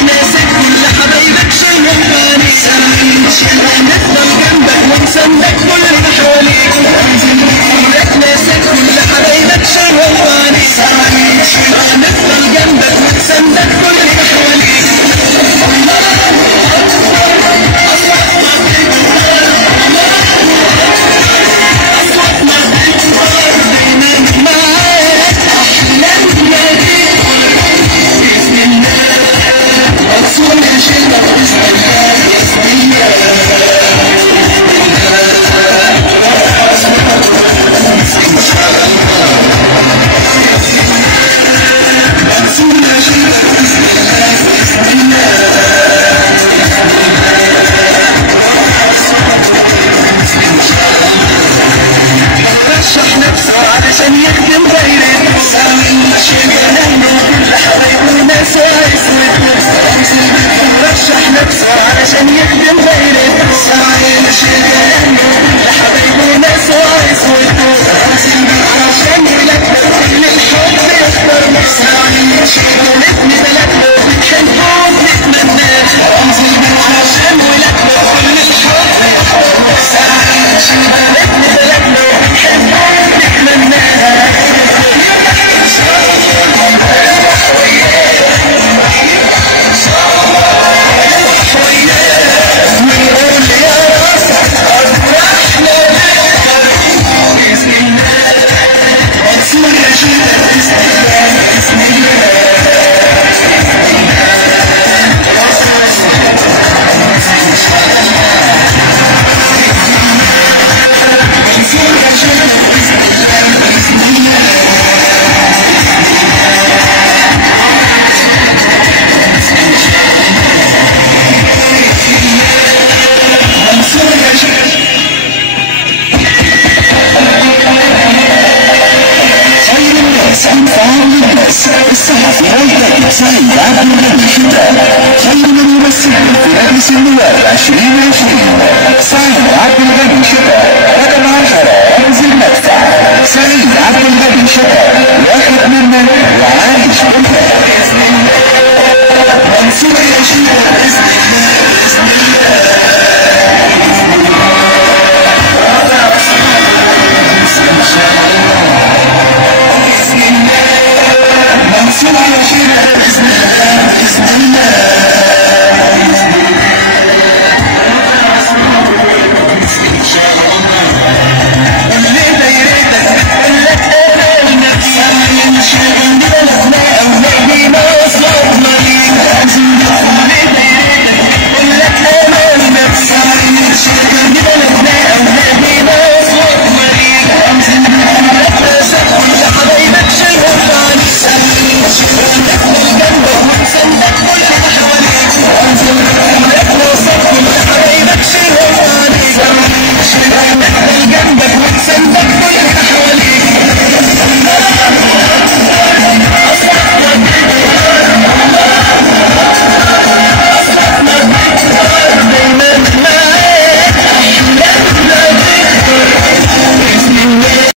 ناسك كل حبايبك شغلاني سامعين شغلاني نفضل جنبك ونسندك كل اللي حواليك ناسك كل حبايبك شغلاني سامعين شغلاني نفضل جنبك ونسندك كل اللي حواليك رشح نفسه علشان يخدم غيره سامي شغلانه وكل حبايبه ناس رشح نفسه علشان يخدم غيره سامي شغلانه وكل حبايبه ناس علشان ولادنا كل الحب يختار سامي شغلتني بلدنا وبتحبه وبنتمناه علشان ولادنا كل الحب يختار سامي شغلتني بلدنا وبتحبه خير من يمثل في مجلس النواب 2020 سعيد عبد الغني شقة رقم 10 رمز المدفع سعيد عبد الغني شقة واحد منا